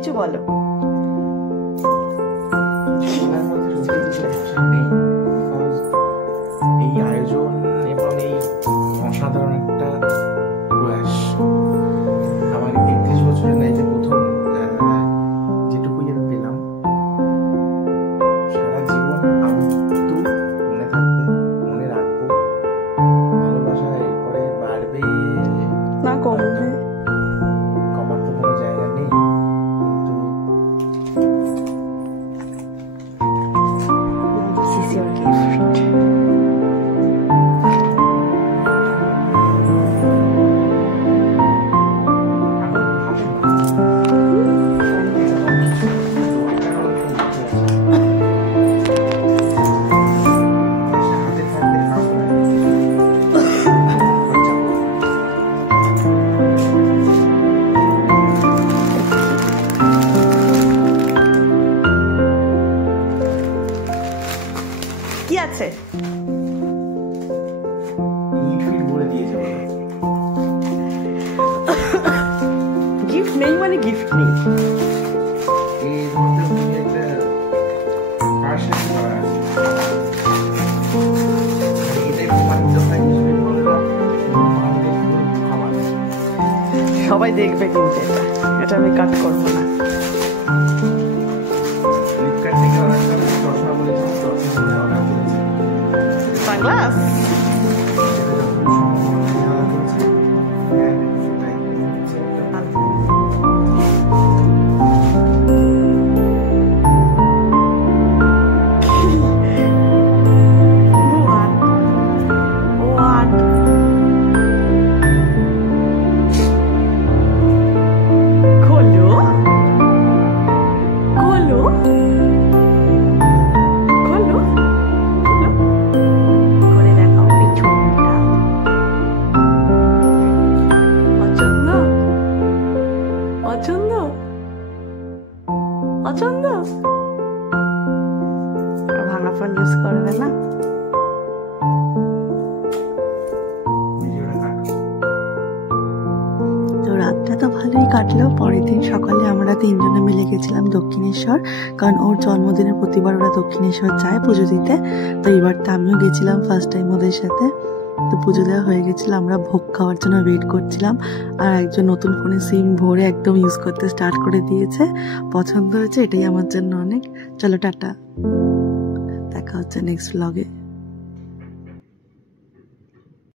কিছু বলো। এই আয়োজন এবং এই অসাধারণ একটা প্রয়াস আমার 31 বছরের লাইফে প্রথম যেটুকুই আমি পেলাম, সারা জীবন আবদ্ধ মনে থাকবে, মনে রাখবো। ভালোবাসা এরপরে বাড়বে না কমবে, কমার তো কোনো জায়গা নেই, কিন্তু this is your gift. কি আছে? গিফট নেই মানে গিফট নেই। সবাই দেখবে কিন্তু এটা আমি কাট করবো না। সানগ্লাস পছন্দ, ভাঙা ফোন ইউজ করবে না। তো রাতটা তো ভালোই কাটলো। পরের দিন সকালে আমরা তিনজনে মিলে গেছিলাম দক্ষিণেশ্বর, কারণ ওর জন্মদিনে প্রতিবার ওরা দক্ষিণেশ্বর যায় পুজো দিতে। তো এবার তো আমিও গেছিলাম ফার্স্ট টাইম ওদের সাথে। তো পুজো দেওয়া হয়ে গেছিল, আমরা ভোগ খাওয়ার জন্য ওয়েট করছিলাম। আর একজন নতুন ফোনে সিম ভরে একদম ইউজ করতে স্টার্ট করে দিয়েছে। পছন্দ হয়েছে, এটাই আমার জন্য অনেক। চলো টাটা, দেখা হচ্ছে নেক্সট ব্লগে।